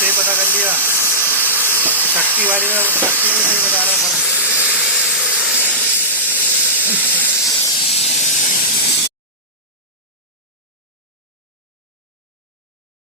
सही पता कर लिया। शक्ति वाली में शक्ति भी सही बता रहा था।